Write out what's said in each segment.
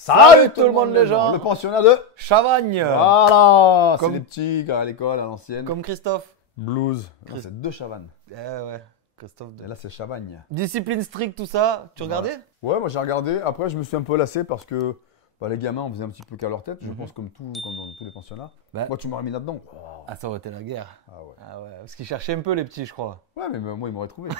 Salut tout le monde les gens. Le pensionnat de Chavagne. Voilà. Comme- C'est les petits gars à l'école, à l'ancienne. Comme Christophe. Blues. Non, c'est deux Chavannes. Ouais, Christophe. Et là, c'est Chavagne. Discipline stricte, tout ça. Tu regardais? Ouais, moi j'ai regardé. Après, je me suis un peu lassé parce que les gamins, on faisait un petit peu qu'à leur tête. Je pense comme dans tous les pensionnats. Bah. Moi, tu m'aurais mis là-dedans. Ah, ça aurait été la guerre. Ah ouais. Ah ouais, parce qu'ils cherchaient un peu les petits, je crois. Ouais, mais moi, ils m'auraient trouvé.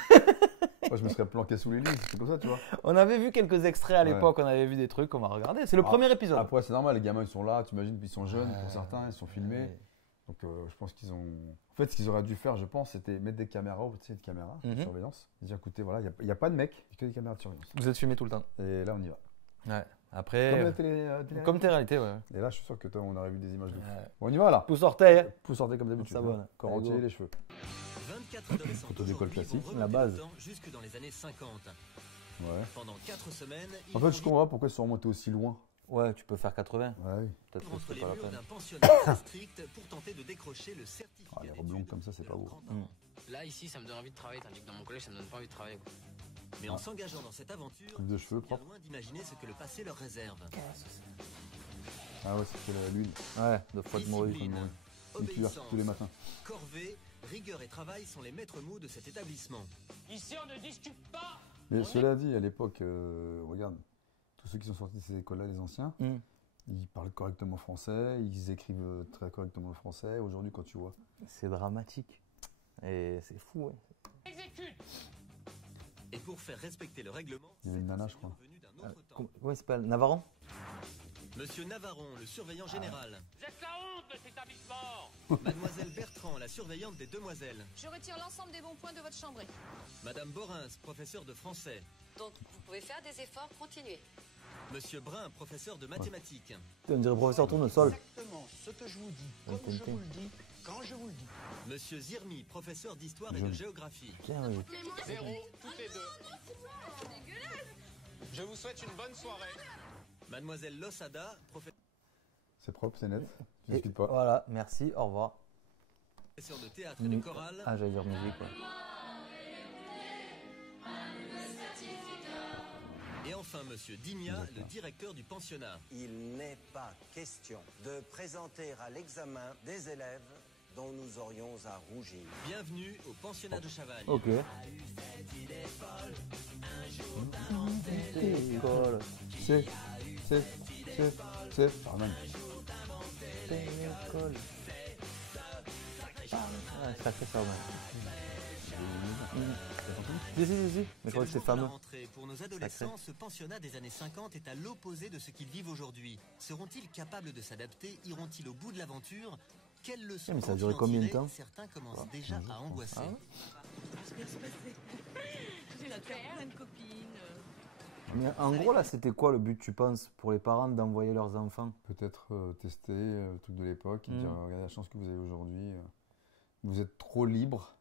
Moi, je me serais planqué sous les lits. C'est comme ça, tu vois. On avait vu quelques extraits à l'époque, on avait vu des trucs, on va regarder. C'est le premier épisode. Après, c'est normal, les gamins, ils sont là. Tu imagines, ils sont jeunes pour certains, ils sont filmés. Ouais. Donc, je pense qu'ils ont. En fait, ce qu'ils auraient dû faire, je pense, c'était mettre des caméras, tu sais, des caméras de surveillance. Et dire, écoutez, voilà, il n'y a pas de mecs, il n'y a que des caméras de surveillance. Vous êtes filmés tout le temps. Et là, on y va. Ouais. Après, Comme la télé. comme télé-réalité, ouais. Et là, je suis sûr que toi, on aurait vu des images de fou. Ouais. Bon, on y va là. Pouce orteil. Pouce sortez comme d'habitude. On s'abonne. Corps Allez, entier, go. les cheveux. 24 adolescents Photo d'école classique, d'aujourd'hui vont la base. remonter le temps jusque dans les années 50. Ouais. Pendant 4 semaines, En fait, je comprends pas pourquoi ils sont remontés aussi loin. Ouais, tu peux faire 80. Ouais, oui. Peut-être que entre c'est les pas la murs peine. d'un pensionnat strict pour tenter de décrocher le certificat Ah, les robes longues comme ça, c'est de pas leurs beau. 30 ans. Là, ici, ça me donne envie de travailler, tandis que dans mon collège, ça me donne pas envie de travailler. Quoi. Mais en s'engageant dans cette aventure, Coupe de ils cheveux sont bien propre. loin d'imaginer ce que le passé leur réserve. Ah ouais, c'était l'huile. Ouais, deux fois de Maurice. Discipline, Une cuillère obéissance, tous les matins. corvée, rigueur et travail sont les maîtres mots de cet établissement. Ici, on ne discute pas. Mais cela dit, à l'époque, regarde, tous ceux qui sont sortis de ces écoles-là, les anciens, ils parlent correctement français, ils écrivent très correctement le français. Aujourd'hui, quand tu vois. C'est dramatique. Et c'est fou, ouais. Exécute. Et pour faire respecter le règlement, Il y avait une cet nana, je enseignant crois. venu d'un autre temps. Comment il s'appelle? Navarron? Monsieur Navarron, le surveillant général. Vous êtes la honte de cet établissement. Mademoiselle Bertrand, la surveillante des demoiselles. Je retire l'ensemble des bons points de votre chambrée. Madame Borins, professeur de français. Donc, vous pouvez faire des efforts, continuez. Monsieur Brun, professeur de mathématiques. On dirait professeur Tournesol. Exactement ce que je vous dis, Ouais, comme je Tintin. vous le dis, quand je vous le dis. Monsieur Zirmi, professeur d'histoire et de Joli. géographie. Tiens, oui. 0, toutes les deux. Je vous souhaite une bonne soirée. Mademoiselle Losada, C'est propre, c'est net. Tu Et discutes pas. voilà, merci, au revoir. professeur de théâtre et de chorale. Ah, j'allais dire musique, ouais. Et enfin, monsieur Digna, le directeur du pensionnat. Il n'est pas question de présenter à l'examen des élèves dont nous aurions à rougir. Bienvenue au pensionnat de Chavagne. Ok. École. C'est. Pardon. École. Ah, sacré ça, ouais. Si, mais je crois que c'est le jour de la fameux. rentrée. Pour nos adolescents, ce pensionnat des années 50 est à l'opposé de ce qu'ils vivent aujourd'hui. Seront-ils capables de s'adapter? Iront-ils au bout de l'aventure? Quelles leçons Mais ça a duré vont-ils en combien de tirer? temps? Certains commencent déjà à angoisser. J'ai la père, une copine. Mais en gros, là, c'était quoi le but, tu penses, pour les parents d'envoyer leurs enfants? Peut-être tester le truc de l'époque et dire regardez la chance que vous avez aujourd'hui. Vous êtes trop libre.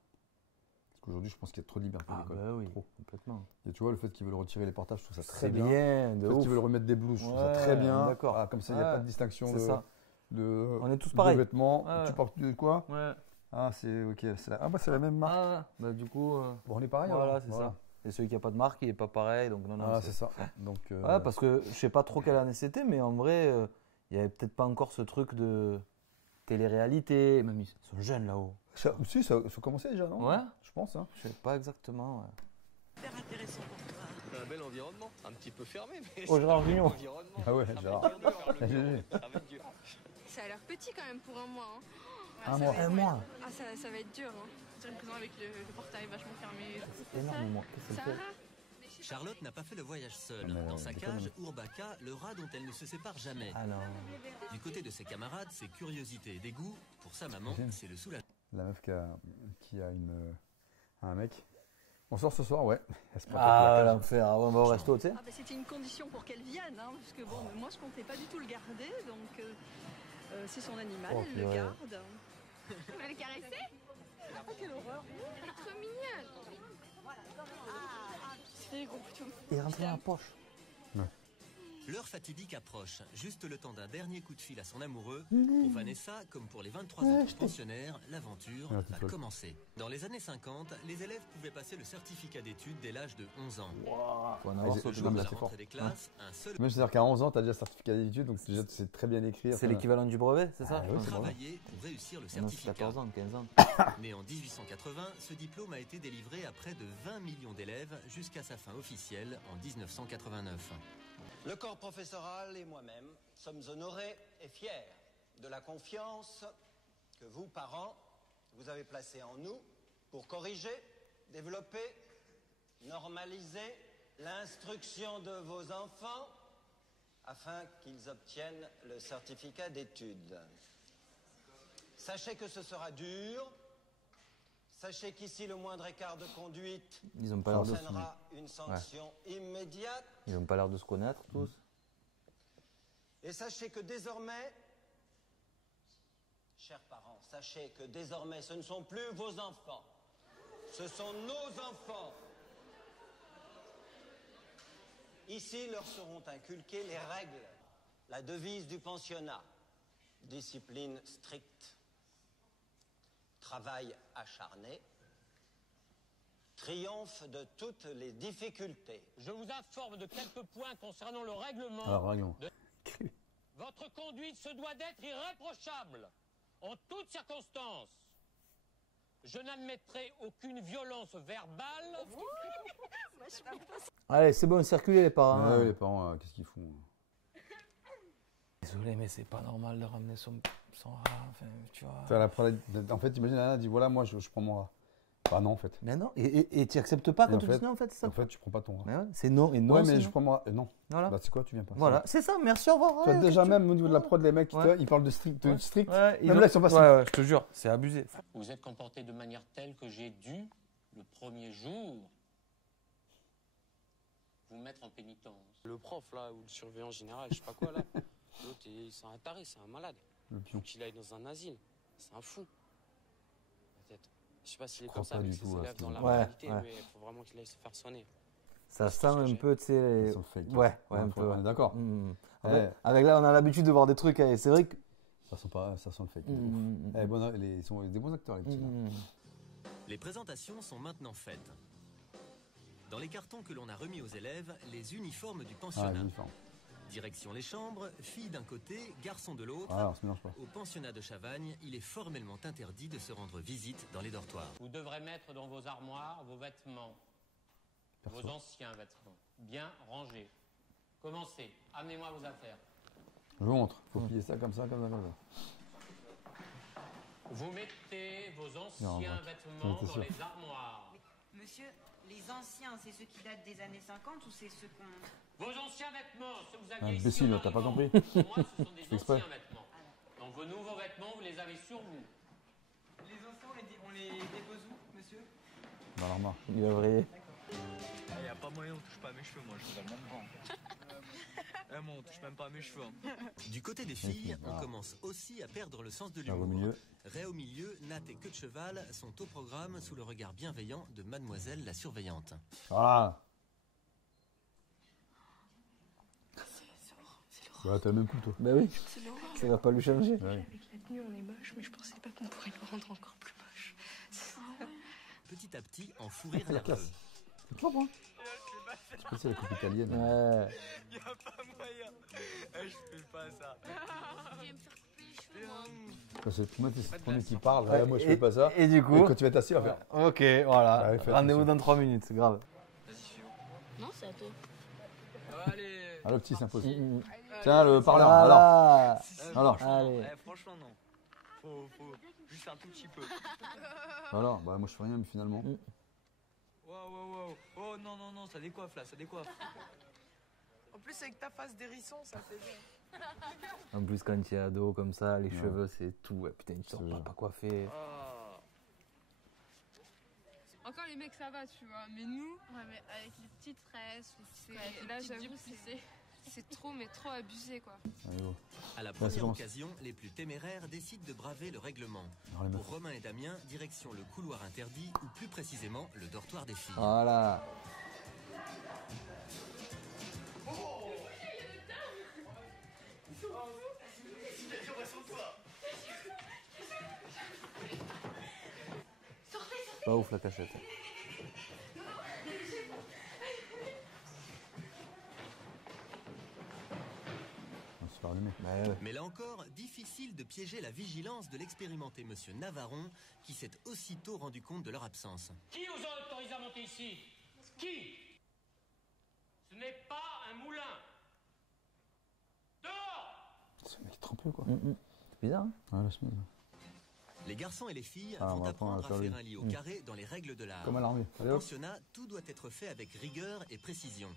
Parce qu'aujourd'hui, je pense qu'il y a trop de liberté à Ah, l'école. bah oui, Trop. complètement. Et tu vois, le fait qu'ils veulent retirer les portables, je trouve ça très C'est bien. bien, de Le fait ouf. qu'ils veulent remettre des blouses, je trouve ça Ouais, très bien. d'accord. Ah, comme ça, il n'y a Ouais, pas de distinction c'est ça. On est tous de pareils. vêtements. Ouais. Tu portes de quoi? Ouais. Ah, c'est ok. C'est la même marque. Ah, bah du coup, Bon, on est pareil. voilà, alors. c'est ça. Et celui qui n'a pas de marque, il n'est pas pareil, donc non, non. Ah, c'est ça. Donc, Ouais, parce que je sais pas trop quelle année c'était, mais en vrai, il y avait peut-être pas encore ce truc de télé-réalité. Même ils sont jeunes là-haut. ça commençait déjà, non? Ouais. Je pense. Hein. Je sais pas exactement. Ouais. Super intéressant pour toi. Un bel environnement, un petit peu fermé, mais Oh, Gérard Junior. environnement. Ah ouais, Gérard. GG. Avec Dieu. Ça a l'air petit quand même pour un mois. Hein. Un mois. Un mois. Ah, ça va être dur. Hein. J'ai l'impression avec le portail vachement fermé. C'est énorme, moi. Qu'est-ce que c'est? Sarah Charlotte n'a pas fait le voyage seule. Ah, mais Dans sa déconne. cage, Urbaka, le rat dont elle ne se sépare jamais. Ah non. Du côté de ses camarades, c'est curiosité et dégoût. Pour sa maman, J'aime. c'est le soulagement. La meuf qui a un mec. On sort ce soir, ouais. Elle se prend Ah, la cage. l'enfer. Ah, on va au resto, tu sais. Ah bah, c'était une condition pour qu'elle vienne, hein, parce que bon, moi je comptais pas du tout le garder, donc c'est son animal, Oh, elle le purée. garde. Tu vas le caresser? Ah, quelle horreur! Elle est trop mignonne. C'est gros putain. Il rentre dans la poche. Leur fatidique approche, juste le temps d'un dernier coup de fil à son amoureux. Pour Vanessa, comme pour les 23 autres pensionnaires, l'aventure va commencer. Dans les années 50, les élèves pouvaient passer le certificat d'études dès l'âge de 11 ans. Faut en avoir Le sauté jour comme de là, la c'est fort. rentrée des classes, un seul Même c'est-à-dire qu'à 11 ans, tu as déjà le certificat d'études, donc déjà tu sais très bien écrire. C'est l'équivalent du brevet, c'est ça? Ah, ouais, c'est vrai. travailler pour réussir le Non, c'est certificat. 14 ans, 15 ans. Né en 1880, ce diplôme a été délivré à près de 20 millions d'élèves jusqu'à sa fin officielle en 1989. Le corps professoral et moi-même sommes honorés et fiers de la confiance que vous, parents, vous avez placée en nous pour corriger, développer, normaliser l'instruction de vos enfants afin qu'ils obtiennent le certificat d'études. Sachez que ce sera dur. Sachez qu'ici, le moindre écart de conduite Ils ont pas l'air de entraînera une sanction immédiate. Ils ont pas l'air de se connaître tous. Et sachez que désormais, chers parents, sachez que désormais, ce ne sont plus vos enfants. Ce sont nos enfants. Ici, leur seront inculquées les règles, la devise du pensionnat. Discipline stricte, travail acharné, triomphe de toutes les difficultés. Je vous informe de quelques points concernant le règlement. Alors, règlement. Votre conduite se doit d'être irréprochable, en toutes circonstances. Je n'admettrai aucune violence verbale. Allez, c'est bon, circulez les parents. Ouais, les parents, qu'est-ce qu'ils font? Désolé, mais c'est pas normal de ramener son rat. Enfin, tu vois. En fait, imagine, Anna dit voilà, moi je prends mon rat. Bah non, en fait. Mais non, et tu acceptes pas quand tu dis non, en fait, c'est ça. En fait, tu prends pas ton rat. Mais ouais, c'est non, et non. Ouais, c'est mais non. je prends mon rat. Non. Voilà. Bah, c'est quoi, tu viens pas. Voilà, c'est ça, merci, au revoir. Tu vois, ouais, déjà, qu'est-ce que même au niveau de la prod, les mecs, Ouais. ils parlent de strict. Ouais. strict. Ouais, Même là, ils sont pas ouais, je te jure, c'est abusé. Vous êtes comporté de manière telle que j'ai dû, le premier jour, vous mettre en pénitence. Le prof, là, ou le surveillant général, je sais pas quoi, là, l'autre, c'est un taré, c'est un malade. Le pion. Faut qu'il aille dans un asile. C'est un fou. Peut-être. Je sais pas s'il est Je comme crois ça pas avec du ses tout à élèves ce dans la niveau. Ouais, réalité, ouais. mais il faut vraiment qu'il aille se faire soigner. Ça sent un peu, tu sais, les... Ils sont fake. Ouais, un peu. On est d'accord. Avec là, on a l'habitude de voir des trucs, et c'est vrai que... Ça sent le fake. Ils sont des bons acteurs, les petits. là. Les présentations sont maintenant faites. Dans les cartons que l'on a remis aux élèves, les uniformes du Ah, pensionnat. l'uniforme. Direction les chambres, filles d'un côté, garçons de l'autre. Ah, on se mélange pas. Au pensionnat de Chavagne, il est formellement interdit de se rendre visite dans les dortoirs. Vous devrez mettre dans vos armoires vos vêtements, vos anciens vêtements, bien rangés. Commencez, amenez-moi vos affaires. Je vous montre. Faut plier ça comme ça, comme ça, comme ça. Vous mettez vos anciens Non, vêtements t'es dans sûr. les armoires. Monsieur, les anciens, c'est ceux qui datent des années 50 ou c'est ceux qu'on... Vos anciens vêtements, ceux que vous aviez ici Imbécile, en t'as pas arrivant, compris? pour moi, ce sont des fais exprès. anciens vêtements. Donc vos nouveaux vêtements, vous les avez sur vous. Les enfants, on les dépose où, monsieur? Dans l'armoire. Il va vriller. Il n'y a pas moyen, on touche pas à mes cheveux, moi, je suis dans le même rang. Moi, on touche même pas à mes cheveux. Du côté des filles, Ok, on ah. commence aussi à perdre le sens de Là, au l'humour. milieu. Ray au milieu, Nat et Queue de Cheval sont au programme sous le regard bienveillant de Mademoiselle la surveillante. Voilà. Bah, t'as le même coup, toi. Bah oui, C'est l'horreur. ça va pas lui changer. Ouais. Avec la tenue, on est moche, mais je pensais pas qu'on pourrait le rendre encore plus moche. Petit à petit, en fou rire La nerveux. classe. C'est trop bon. Je sais pas si c'est la coupe italienne. Ouais. Y a pas moyen. Je fais pas ça. Quand c'est le premier qui parle, moi je fais Et- pas ça. Et du Et coup... quand tu vas t'asseoir, on va faire. Ok, voilà. Ouais, fais Rendez-vous attention. dans 3 minutes, c'est grave. Vas-y, fais-moi. Non, c'est à toi. Allez. Ah, le petit s'impose. Mm. Tiens, le parleur. Alors. Voilà. Alors. Allez. Franchement, non. Faut juste un tout petit peu. Alors, bah, moi je fais rien, mais finalement. Wow. Oh non, ça décoiffe là, ça décoiffe. En plus, avec ta face d'hérisson, ça fait bien. En plus, quand tu es ado comme ça, les Ouais. cheveux, c'est tout. Ouais, putain, ils sont C'est- pas coiffés. Ah. Encore les mecs, ça va, tu vois. Mais nous, Ouais, mais avec les petites tresses, ouais, là, là, j'avoue, j'avoue, c'est trop, mais trop abusé, quoi. Allez, go. À la c'est première bon. occasion, les plus téméraires décident de braver le règlement. Alors, les meufs. Pour Romain et Damien, direction le couloir interdit, ou plus précisément, le dortoir des filles. Voilà. pas ouf la cachette. Mais là encore, difficile de piéger la vigilance de l'expérimenté monsieur Navaron, qui s'est aussitôt rendu compte de leur absence. Qui vous a autorisé à monter ici? Qui? Ce n'est pas un moulin. Dehors! Ce mec est trempé quoi. C'est bizarre, hein? Ouais, la semaine. Les garçons et les filles vont apprendre à faire un lit au carré dans les règles de l'art. Comme à l'armée. Au pensionnat, tout doit être fait avec rigueur et précision.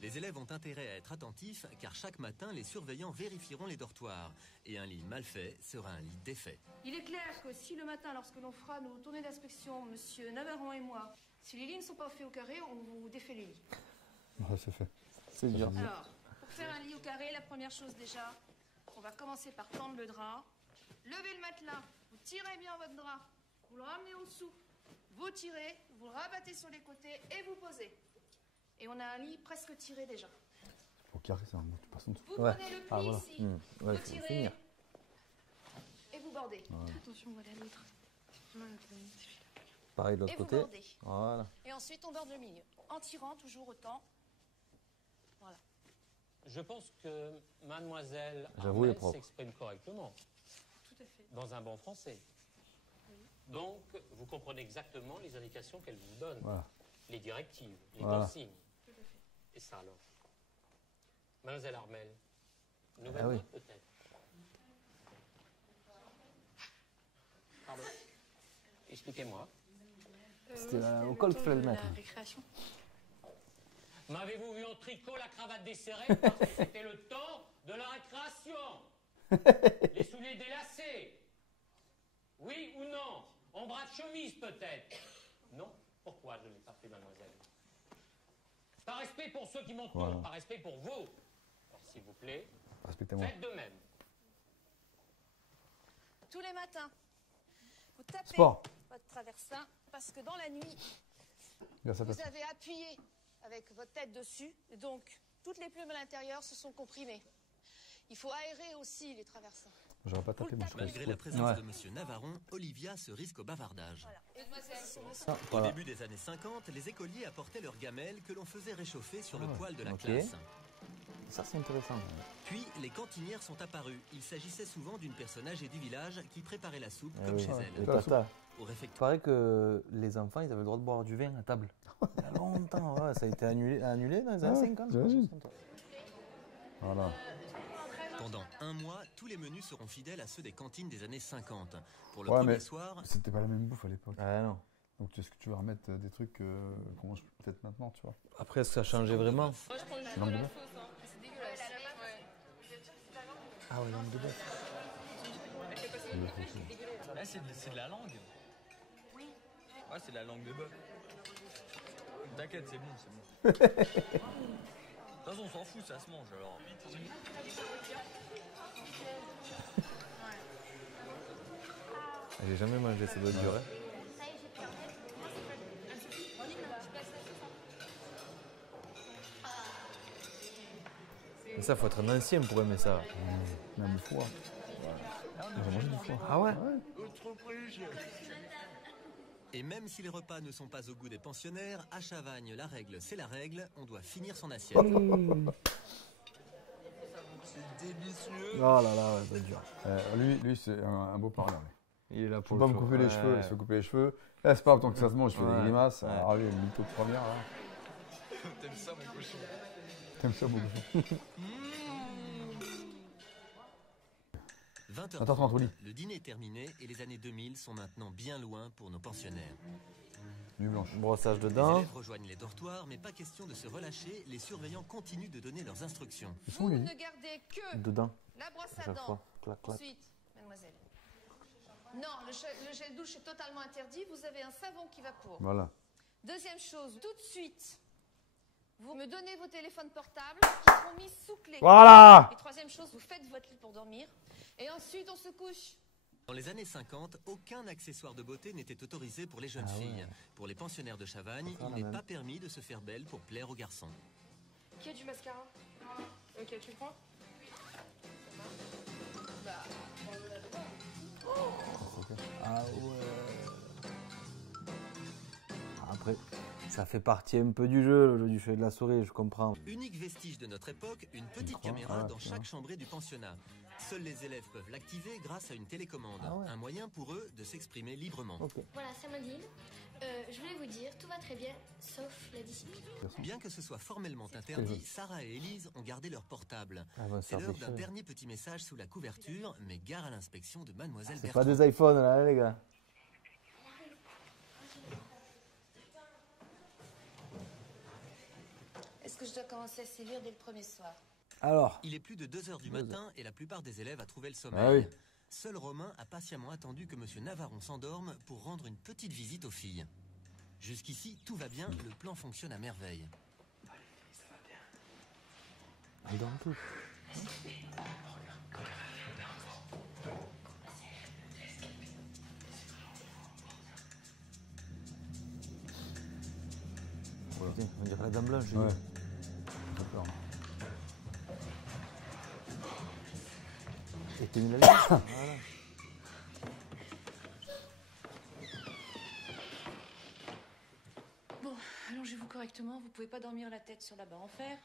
Les élèves ont intérêt à être attentifs car chaque matin, les surveillants vérifieront les dortoirs. Et un lit mal fait sera un lit défait. Il est clair que si le matin, lorsque l'on fera nos tournées d'inspection, monsieur Navaron et moi, si les lits ne sont pas faits au carré, on vous défait les lits. Ouais, c'est fait. C'est dur. Alors, pour faire un lit au carré, la première chose déjà, on va commencer par tendre le drap. Levez le matelas, vous tirez bien votre drap, vous le ramenez en dessous, vous tirez, vous le rabattez sur les côtés et vous posez. Et on a un lit presque tiré déjà. Au carré, c'est un bout, tu passes en dessous. Vous prenez le pli ici, Ouais, vous tirez finir. et vous bordez. Attention, on va aller à l'autre. Pareil de l'autre Et vous côté. bordez. Voilà. Et ensuite, on borde le milieu. En tirant toujours autant. Voilà. Je pense que mademoiselle J'avoue, il est Armel propre. s'exprime correctement. Tout à fait. Dans un bon français. Donc, vous comprenez exactement les indications qu'elle vous donne. Voilà. Les directives, les Voilà. consignes. Et ça alors? Mademoiselle Armel, nouvelle Ah oui. note peut-être? Pardon? Expliquez-moi. C'était au col qu'il fallait le mettre. La récréation. M'avez-vous vu en tricot, la cravate desserrée parce que c'était le temps de la récréation? Les souliers délacés? Oui ou non? En bras de chemise peut-être? Non? Pourquoi je n'ai pas fait, mademoiselle? Par respect pour ceux qui m'entourent, Voilà. par respect pour vous. Alors s'il vous plaît, Respectez-moi. faites de même. Tous les matins, vous tapez Sport. votre traversin parce que dans la nuit, Regarde ça vous passe. avez appuyé avec votre tête dessus. Et donc, toutes les plumes à l'intérieur se sont comprimées. Il faut aérer aussi les traversins. J'aurais pas tapé, mais je serais Malgré la présence de monsieur Navaron, Olivia se risque au bavardage. Voilà. Au début des années 50, les écoliers apportaient leurs gamelles que l'on faisait réchauffer sur le poêle de la classe. Ça, c'est intéressant. Puis, les cantinières sont apparues. Il s'agissait souvent d'une personne âgée du village qui préparait la soupe Eh comme oui. chez Et elle. tata. Au Il réfectoire. paraît que les enfants, ils avaient le droit de boire du vin à table. Il y a longtemps, ouais, ça a été annulé dans les années 50. j'imagine. Voilà. Pendant un mois, tous les menus seront fidèles à ceux des cantines des années 50. Pour le Ouais, premier mais soir, c'était pas la même bouffe à l'époque. Ah non. Donc est-ce que tu vas remettre des trucs qu'on mange peut-être maintenant, tu vois? Après, est-ce que ça a changé vraiment? Moi, je prends le jus Langue de de la bœuf. sauce. Hein. C'est dégueulasse. Ouais. Ah oui, langue de bœuf. Là, c'est de la langue. Oui. Ouais, c'est de la langue de bœuf. T'inquiète, c'est bon, c'est bon. De toute façon, on s'en fout, ça se mange alors. J'ai jamais mangé, ça doit être dur. Hein. Mais ça, faut être un ancien pour aimer ça. Même du foie. J'ai mangé du foie. Ah ouais? et même si les repas ne sont pas au goût des pensionnaires, à Chavagne, la règle, c'est la règle, on doit finir son assiette. C'est délicieux. Oh là là, ça va être dur. Lui c'est un beau parleur. Il est là Je pour peux pas le me show. couper les cheveux, il se fait couper les cheveux. Là, c'est pas autant que ça se mange, je fais Ouais. des grimaces. Ouais. Ah oui, le mytho de première là. T'aimes ça, mon cochon? T'aimes ça beaucoup? 20h30, Attends, Anthony. le dîner est terminé et les années 2000 sont maintenant bien loin pour nos pensionnaires. Nuit blanche. Brossage de Les dents. élèves rejoignent les dortoirs, mais pas question de se relâcher, les surveillants continuent de donner leurs instructions. Vous ne gardez que Dedans. la brosse À à chaque dents. fois. Clac, clac. Ensuite, mademoiselle. Non, le gel douche est totalement interdit. Vous avez un savon qui va pour. Voilà. Deuxième chose, tout de suite, vous me donnez vos téléphones portables qui seront mis sous clé. Voilà. Et troisième chose, vous faites votre lit pour dormir. Et ensuite, on se couche. Dans les années 50, aucun accessoire de beauté n'était autorisé pour les jeunes Ah ouais. filles. Pour les pensionnaires de Chavagne, Faut faire il la n'est même. pas permis de se faire belle pour plaire aux garçons. Qui a du mascara? Ok, tu le prends? Ah ouais. Après, ça fait partie un peu du jeu, le jeu du chat et de la souris, je comprends. Unique vestige de notre époque, une petite caméra dans chaque chambrée du pensionnat. Seuls les élèves peuvent l'activer grâce à une télécommande. Un moyen pour eux de s'exprimer librement. Voilà, c'est Amandine. Je voulais vous dire, tout va très bien, sauf la discipline. Bien que ce soit formellement interdit, Sarah et Élise ont gardé leur portable. C'est l'heure d'un dernier petit message sous la couverture, mais gare à l'inspection de Mademoiselle C'est Bertrand. pas des iPhones là, les gars. Est-ce que je dois commencer à sévir dès le premier soir? Alors. Il est plus de 2 h du matin et la plupart des élèves a trouvé le sommeil. Seul Romain a patiemment attendu que M. Navaron s'endorme pour rendre une petite visite aux filles. Jusqu'ici, tout va bien, le plan fonctionne à merveille. Ça va bien. Il dort tout. Putain, on dirait la dame blanche. Ouais. Éteignez la lumière. Voilà. Bon, allongez-vous correctement, vous pouvez pas dormir la tête sur la barre en fer.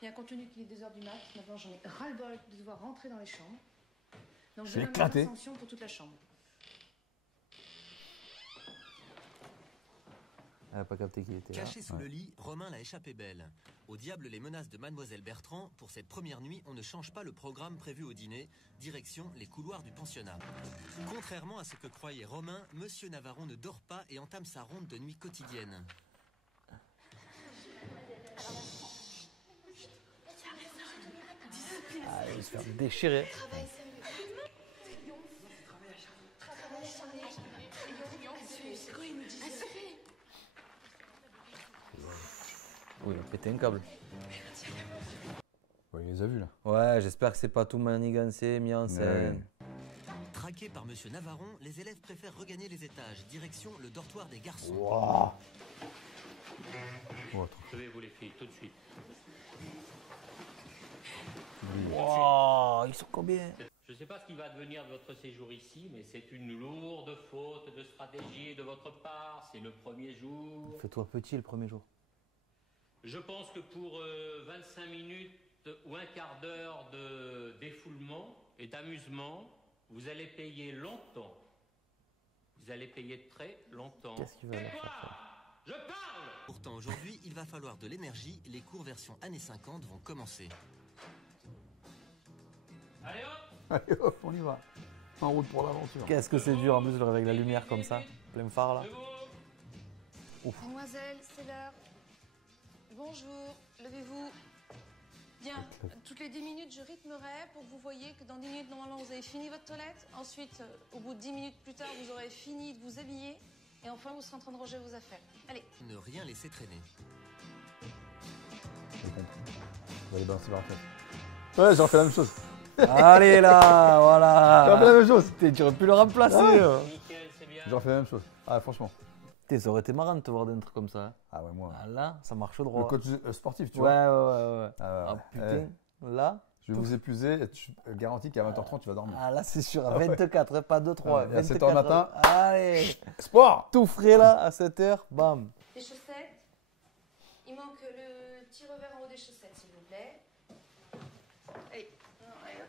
Bien, compte tenu qu'il est 2 h du mat, maintenant j'en ai ras-le-bol de devoir rentrer dans les chambres. Donc je vais mettre une sanction pour toute la chambre. Elle n'a pas capté qu'il était là. Caché sous le lit, Romain l'a échappé belle. Au diable les menaces de Mademoiselle Bertrand, pour cette première nuit, on ne change pas le programme prévu au dîner, direction les couloirs du pensionnat. Contrairement à ce que croyait Romain, Monsieur Navaron ne dort pas et entame sa ronde de nuit quotidienne. Ah, il va se faire déchirer. Oui, il a pété un câble. Ouais, il les a vus là. Ouais, j'espère que c'est pas tout manigancé, mis en scène. Traqués par Monsieur Navaron, les élèves préfèrent regagner les étages, direction le dortoir des garçons. Wow. Levez-vous les filles, tout de suite. Wow, ils sont combien? Je ne sais pas ce qui va devenir de votre séjour ici, mais c'est une lourde faute de stratégie de votre part. C'est le premier jour. Fais-toi petit le premier jour. Je pense que pour 25 minutes ou un quart d'heure de défoulement et d'amusement, vous allez payer longtemps. Vous allez payer très longtemps. Qu'est-ce qu'il va leur faire ça? Je parle! Pourtant aujourd'hui, il va falloir de l'énergie. Les cours version années 50 vont commencer. Allez hop! Allez hop, on y va. En route pour l'aventure. Qu'est-ce que c'est dur en plus avec la lumière comme ça, plein phare là. Ouf. Mademoiselle, c'est l'heure. Bonjour, levez-vous. Bien, toutes les 10 minutes, je rythmerai pour que vous voyez que dans 10 minutes, normalement, vous avez fini votre toilette. Ensuite, au bout de 10 minutes plus tard, vous aurez fini de vous habiller. Et enfin, vous serez en train de ranger vos affaires. Allez. Ne rien laisser traîner. J'ai compris. On va les balancer par la tête. Ouais, j'aurais fait la même chose. Allez là, voilà. J'aurais fait la même chose. Tu aurais pu le remplacer. J'aurais fait la même chose. Ah, franchement. Ça aurait été marrant de te voir d'un truc comme ça. Hein. Ah ouais, moi. Ah, là, ça marche droit. Le coach sportif, tu vois. Ouais. Ah putain, là. Je vais vous épuiser et tu garantis qu'à 20h30, tu vas dormir. Ah là, c'est sûr, à 24, pas 2-3. Et à 7h le matin. Allez. Sport. Tout frais là, à 7h, bam. Les chaussettes. Il manque le petit revers en haut des chaussettes, s'il vous plaît. Allez. Allez hop.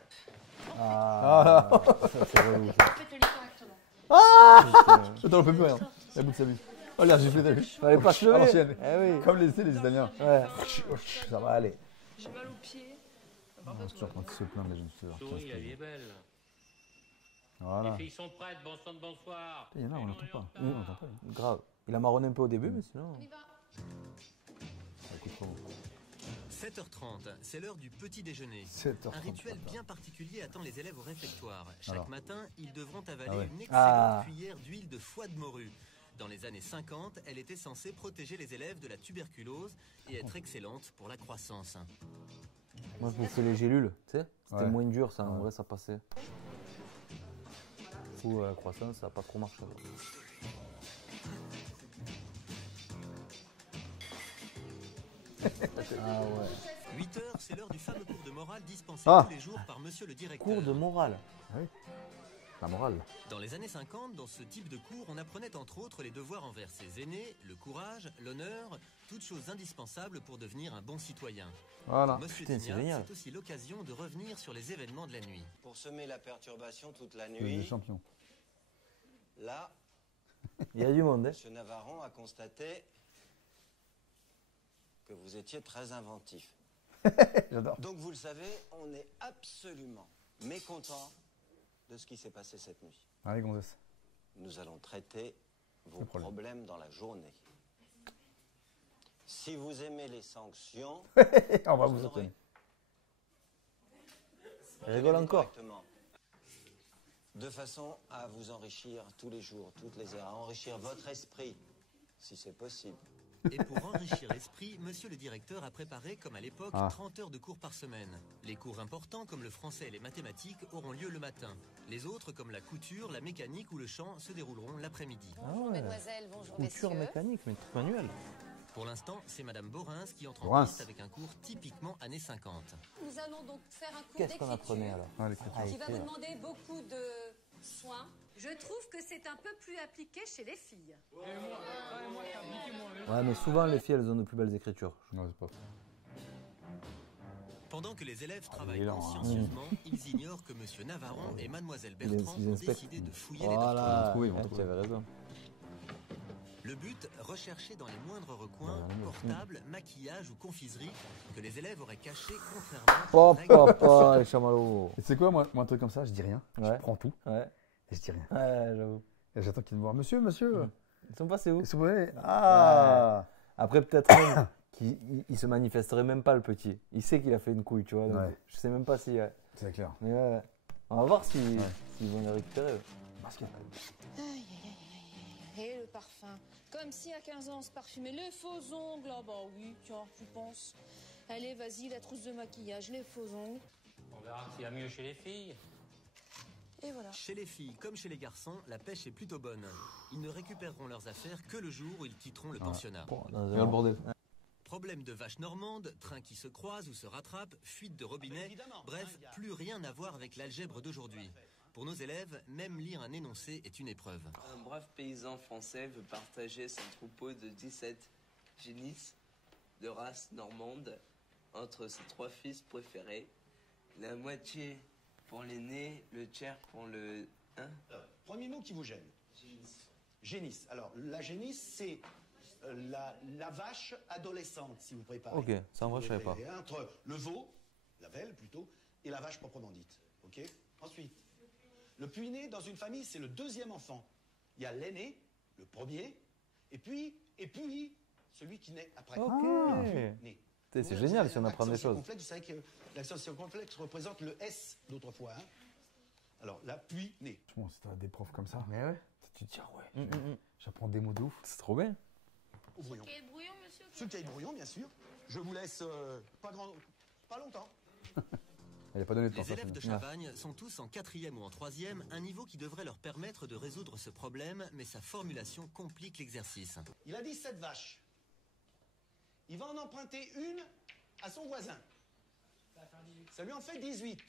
Ah, ça c'est relou. Faites le lit correctement. Ah. Attends, on peut plus rien. La bout de sa vie. Oh, l'air giflé, t'as vu? Fallait pas se lever. Eh oui. Comme les Italiens. Ouais. Ça va aller. J'ai mal aux pieds. Je suis en train de se plaindre, les jeunes filles. Souris, la vie est belle. Voilà. Les filles sont prêtes, bonsoir. Il y en a, on l'entend pas. Oui, on l'entend pas. Grave. Il a marronné un peu au début, mais sinon. On y va. 7h30, c'est l'heure du petit déjeuner. 7h30. Un rituel bien particulier attend les élèves au réfectoire. Chaque matin, ils devront avaler une excellente cuillère d'huile de foie de morue. Dans les années 50, elle était censée protéger les élèves de la tuberculose et être excellente pour la croissance. Moi, je me fais les gélules, tu sais. C'était moins dur, ça. En vrai, ça passait. Du coup, la croissance, ça n'a pas trop marché. Ah ouais. 8h, c'est l'heure du fameux cours de morale dispensé tous les jours par monsieur le directeur. Cours de morale. Oui. La morale. Dans les années 50, dans ce type de cours, on apprenait entre autres les devoirs envers ses aînés, le courage, l'honneur, toutes choses indispensables pour devenir un bon citoyen. Voilà. Monsieur Dignac, c'est aussi l'occasion de revenir sur les événements de la nuit. Pour semer la perturbation toute la Les nuit, champions. là, Il y a du monde, hein. Monsieur Navarron a constaté que vous étiez très inventif. J'adore. Donc vous le savez, on est absolument mécontent de ce qui s'est passé cette nuit. Allez, gonzesse. Nous allons traiter vos problèmes dans la journée. Si vous aimez les sanctions, on va vous obtenir. Rigole encore. De façon à vous enrichir tous les jours, toutes les heures, à enrichir votre esprit, si c'est possible. Et pour enrichir l'esprit, monsieur le directeur a préparé, comme à l'époque, 30 heures de cours par semaine. Les cours importants, comme le français et les mathématiques, auront lieu le matin. Les autres, comme la couture, la mécanique ou le chant, se dérouleront l'après-midi. Bonjour mesdemoiselles, bonjour messieurs. Couture mécanique, mais truc manuel. Pour l'instant, c'est madame Borins qui entre en piste avec un cours typiquement années 50. Nous allons donc faire un cours Qu'est-ce qu'on apprenait alors? qui va vous demander beaucoup de soins. Je trouve que c'est un peu plus appliqué chez les filles. Ouais, mais souvent les filles elles ont de plus belles écritures. Non, c'est pas. Pendant que les élèves travaillent consciencieusement, ils ignorent que monsieur Navarron et mademoiselle Bertrand ont décidé de fouiller les dortoirs. Tu avais raison. Le but, rechercher dans les moindres recoins, portables, maquillage ou confiserie que les élèves auraient caché contrairement Papa, les chamallows. Et tu sais quoi, moi, un truc comme ça, je dis rien. Je prends tout. Ouais. Et je dis rien. Ouais, j'avoue. Et j'attends qu'ils me voient. Monsieur. Ils sont passés où? Ils sont passés. Ah. Après, peut-être même qu'il se manifesterait même pas, le petit. Il sait qu'il a fait une couille, tu vois. Donc je sais même pas si. C'est clair. Mais on va voir s'ils vont les récupérer. Basket. Et le parfum. Comme si à 15 ans on se parfumait. Les faux ongles, ah bah oui, tiens, tu penses. Allez, vas-y, la trousse de maquillage, les faux ongles. On verra s'il y a mieux chez les filles. Et voilà. Chez les filles comme chez les garçons, la pêche est plutôt bonne. Ils ne récupéreront leurs affaires que le jour où ils quitteront le pensionnat. Regarde le bordel. Problème de vache normande, train qui se croise ou se rattrape, fuite de robinet, bref, plus rien à voir avec l'algèbre d'aujourd'hui. Pour nos élèves, même lire un énoncé est une épreuve. Un brave paysan français veut partager son troupeau de 17 génisses de race normande entre ses 3 fils préférés. La moitié pour l'aîné, le tiers pour le... Alors, premier mot qui vous gêne. Génisse. Génisse. Alors, la génisse, c'est la vache adolescente, si vous préparez. Ok, ça en vrai, je savais pas. Entre le veau, la velle plutôt, et la vache proprement dite. Ok. Ensuite, le puiné, dans une famille, c'est le deuxième enfant. Il y a l'aîné, le premier, et puis celui qui naît après. Ok. C'est génial si on apprend des choses. Vous savez que l'accent circonflexe représente le S d'autrefois. Hein. Alors là, puis, né. Franchement, si t'as des profs comme ça, mais ouais. Tu te dis, ouais, j'apprends des mots de ouf. C'est trop bien. Au brouillon. Quel brouillon, monsieur? Ce cahier de brouillon, bien sûr. Je vous laisse pas longtemps. Elle a pas donné de temps. Les élèves de Chavagne sont tous en 4e ou en 3e, un niveau qui devrait leur permettre de résoudre ce problème, mais sa formulation complique l'exercice. Il a 17 vaches. Il va en emprunter une à son voisin. Ça lui en fait 18.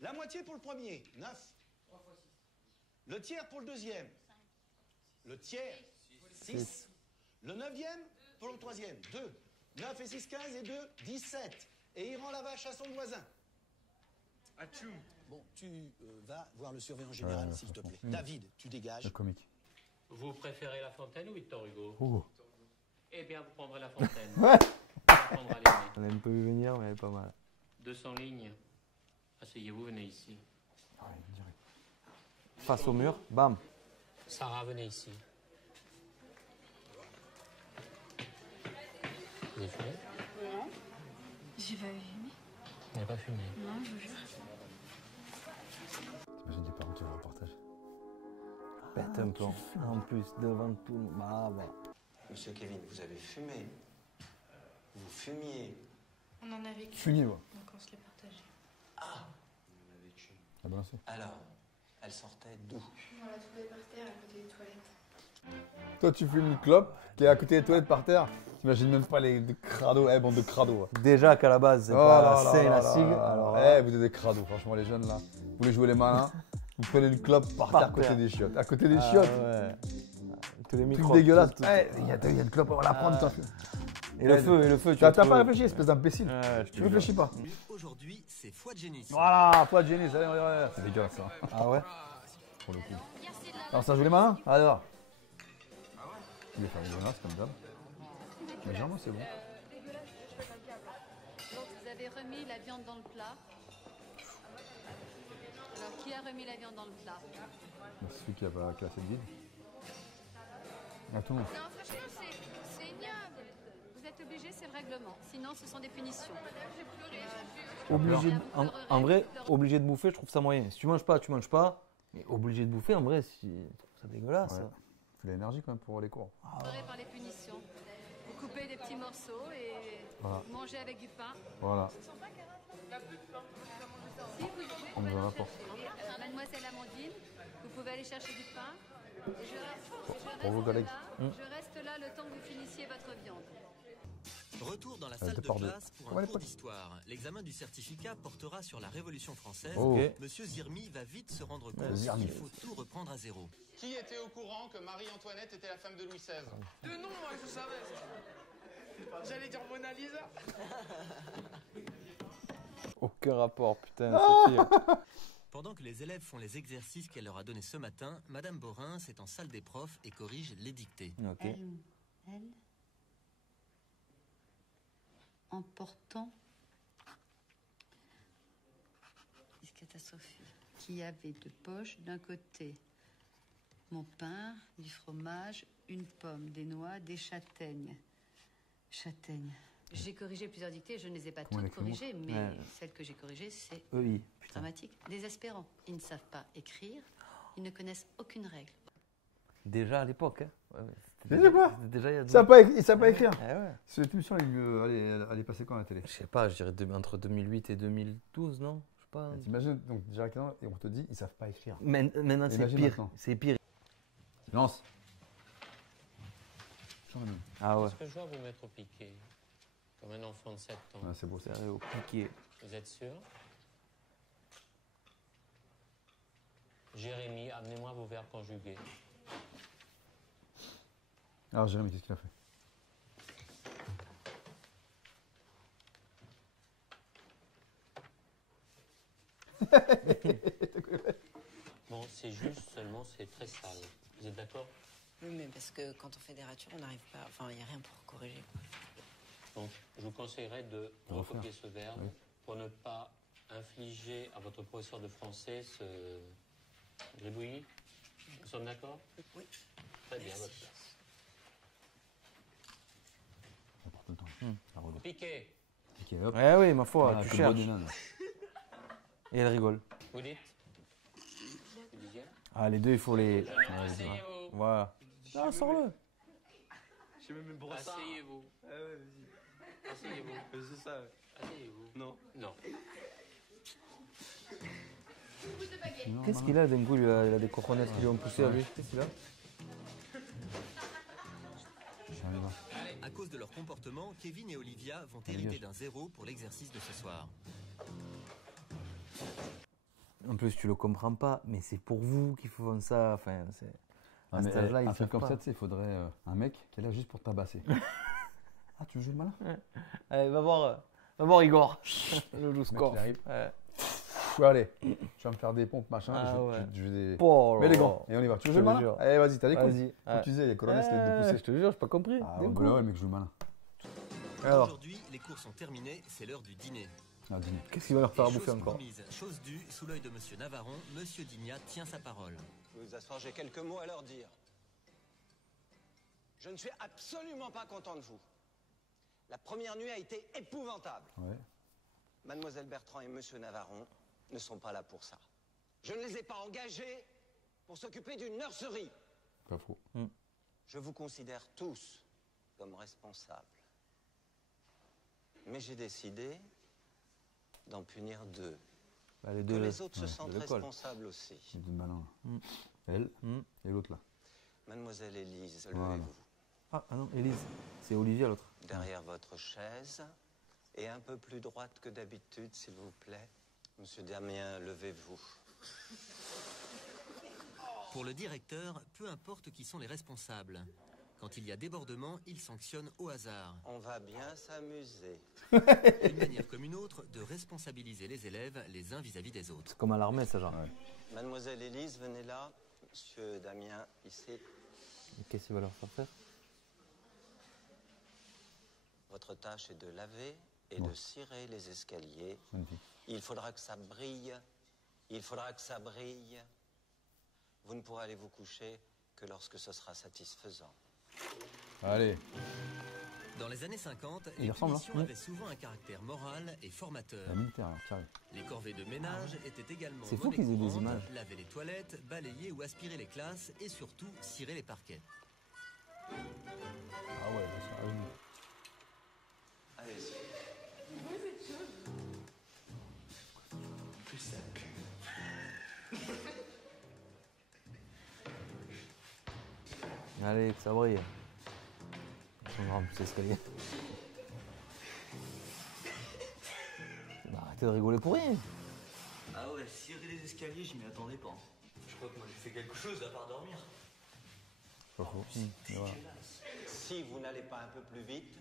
La moitié pour le premier, 9. 3 fois 6. Le tiers pour le deuxième. Le tiers, 6. Le 9e pour le troisième, 2. 9 et 6, 15 et 2, 17. Et il rend la vache à son voisin. Atchoum. Bon, tu vas voir le surveillant général, s'il te plaît. David, tu dégages. Le comique. Vous préférez La Fontaine ou Victor Hugo? Eh bien, vous prendrez La Fontaine. Ouais. On prendra l'aîné. On a un peu vu venir, mais elle est pas mal. 200 lignes. Asseyez-vous, venez ici. Face au mur, bam. Sarah, venez ici. Vous avez fumé? Non. J'ai pas fumé. Vous n'avez pas fumé? Non, je vous jure. T'imagines les parents qui ont le reportage. Pète un plomb. En plus, devant tout le monde. Bah. Monsieur Kevin, vous avez fumé. Vous fumiez. On en avait qu'une. Fumier, ouais. Donc on se l'est partagé. Ah, vous en avez qu'une. Ah ben c'est. Alors, elle sortait d'où? On l'a trouvée par terre à côté des toilettes. Toi, tu fumes une clope qui est à côté des toilettes par terre. T'imagines même pas les crados, bande de crados. Déjà qu'à la base, c'est pas la C et la SIG. Alors, vous êtes des crados, franchement, les jeunes là. Vous voulez jouer les malins, vous prenez une clope par terre à côté des chiottes. À côté des chiottes. Ouais. Tous les Truc microbes. dégueulasse. tout. Il y a une clope, on va la prendre. Et le feu, tu T'as vas pas réfléchi, espèce d'imbécile. Tu réfléchis pas. Aujourd'hui, c'est foie de génie. Voilà, pas de génie, c'est dégueulasse ça. Ah ouais? Pour le coup. Alors ça joue les malins? Allez voir. Il va faire des menaces comme d'hab. Mais généralement c'est bon. Donc vous avez remis la viande dans le plat. Alors qui a remis la viande dans le plat? C'est celui qui a pas cassé le vide. À tout le monde. Non, franchement, c'est ignoble. Vous êtes obligé, c'est le règlement. Sinon, ce sont des punitions. Obligé en vrai, obligé de bouffer, je trouve ça moyen. Si tu manges pas, tu manges pas. Mais obligé de bouffer, en vrai, je trouve ça dégueulasse. Ouais. Faut de l'énergie quand même pour les cours. Vous ferez par les punitions. Vous coupez des petits morceaux et Voilà. vous mangez avec du pain. Voilà. Si vous On pouvez nous en en rapporte. chercher. Mademoiselle Amandine, vous pouvez aller chercher du pain. Et Pour vos collègues. je reste là le temps que vous finissiez votre viande. Retour dans la salle de classe pour un cours d'histoire. L'examen du certificat portera sur la Révolution française. Oh. Monsieur Zirmi va vite se rendre compte Zirmi. qu'il faut tout reprendre à zéro. Qui était au courant que Marie-Antoinette était la femme de Louis XVI? De nom, moi, je savais ça. J'allais dire Mona Lisa. Aucun rapport, putain, c'est pire. Pendant que les élèves font les exercices qu'elle leur a donnés ce matin, Madame Borin est en salle des profs et corrige les dictées. Ok. Elle, en portant une catastrophe qui avait deux poches, d'un côté mon pain, du fromage, une pomme, des noix, des châtaignes. Châtaignes. J'ai corrigé plusieurs dictées, je ne les ai pas Comment toutes elle écrit corrigées, mais Ouais. celles que j'ai corrigées, c'est EI, putain. dramatique. Désespérant. Ils ne savent pas écrire, ils ne connaissent aucune règle. Déjà à l'époque, hein. Ouais, Déjà quoi? c'était déjà il y a 12 Il savait pas écrire. Eh ouais. Cette émission, elle est passée quand à la télé? Je sais pas, je dirais entre 2008 et 2012, non? Je sais pas. T'imagines, donc déjà et on te dit, ils savent pas écrire. Maintenant, c'est Imagine pire. maintenant. C'est pire. Lance. Ah ouais. Est-ce que je dois vous mettre au piqué? Comme un enfant de 7 ans. Ouais, c'est beau ça. C'est au piqué. Vous êtes sûr? Jérémy, amenez-moi vos verbes conjugués. Alors Jérémy, qu'est-ce qu'il a fait? Bon, c'est juste, seulement c'est très sale. Vous êtes d'accord? Oui, mais parce que quand on fait des ratures, on n'arrive pas. Enfin, il n'y a rien pour corriger. Donc, je vous conseillerais de recopier ce verbe pour ne pas infliger à votre professeur de français ce gribouillis. Nous sommes d'accord? Oui. Très bien, à votre place. Piqué. Piqué, hop. Ouais, oui, ma foi, Ah, tu comme cherches. bonne nana. Et elle rigole. Vous dites? Vous disiez? Ah, les deux, il faut les. Asseyez-vous. Voilà. Ah, sors-le. Je sais même pour ça. Asseyez-vous. Ah ouais, vas-y. Asseyez-vous. C'est ça. Asseyez-vous. Non. Non. Qu'est-ce qu'il a d'un coup, il a des coconettes qui lui ont poussé à lui. Qu'est-ce qu'il a? À cause de leur comportement, Kevin et Olivia vont hériter d'un 0 pour l'exercice de ce soir. En plus, tu le comprends pas, mais c'est pour vous qu'il faut ça. Enfin, c'est. Ah, À mais cet âge-là, ils un truc savent comme pas. ça, tu sais, il faudrait un mec qui est là juste pour tabasser. Ah, tu joues le malin? Allez, va voir Igor. Le loup score. il arrive. Ouais. Ouais, allez, tu vas me faire des pompes, machin. Ah je ouais. vais des... Oh Mets les là gants là. et on y va. Tu Je veux jouer le te malin? jure. Allez, vas-y, t'as les couilles. Vas-y. Comme tu disais, les colonnes, c'était de pousser. Je te jure, j'ai pas compris. Ah, D'un ouais, coup. bah ouais, le mec joue le malin. Alors, Aujourd'hui, les cours sont terminés, c'est l'heure du dîner. Ah, dis-nous. qu'est-ce qu'il va leur faire à Les bouffer choses encore? promises, chose due, sous l'œil de Monsieur Navaron, Monsieur Dignat tient sa parole. Vous vous asseoir, j'ai quelques mots à leur dire. Je ne suis absolument pas content de vous. La première nuit a été épouvantable. Ouais. Mademoiselle Bertrand et Monsieur Navaron ne sont pas là pour ça. Je ne les ai pas engagés pour s'occuper d'une nurserie. Pas faux. Je vous considère tous comme responsables. Mais j'ai décidé d'en punir deux. Bah, les Que deux. les autres se Ouais, sentent de l'école. responsables aussi. C'est du malin. Elle et l'autre là. Mademoiselle Élise, Voilà. levez-vous. Ah non, Élise. C'est Olivia l'autre. Derrière votre chaise et un peu plus droite que d'habitude, s'il vous plaît. Monsieur Damien, levez-vous. Pour le directeur, peu importe qui sont les responsables. Quand il y a débordement, il sanctionne au hasard. On va bien s'amuser. Une manière comme une autre de responsabiliser les élèves les uns vis-à-vis des autres. C'est comme à l'armée, ça, genre. Mademoiselle Élise, venez là. Monsieur Damien, ici. Qu'est-ce qu'il va leur faire faire? Votre tâche est de laver et de cirer les escaliers. Magnifique. Il faudra que ça brille. Il faudra que ça brille. Vous ne pourrez aller vous coucher que lorsque ce sera satisfaisant. Allez. Dans les années 50, Il les ressemble, punitions hein. avaient souvent un caractère moral et formateur. La militaire, alors, carré. Les corvées de ménage étaient également C'est fou qu'ils aient des monnaie courante, images. laver les toilettes, balayer ou aspirer les classes et surtout cirer les parquets. Ah ouais, c'est sérieux. Allez-y. Plus ça pue. Allez, que ça brille. Ils sont grands, ces escaliers. Bah, arrêtez de rigoler pour rien. Ah ouais, cirer les escaliers, je m'y attendais pas. Je crois que moi j'ai fait quelque chose à part dormir. Pas faux. Et voilà. Si vous n'allez pas un peu plus vite,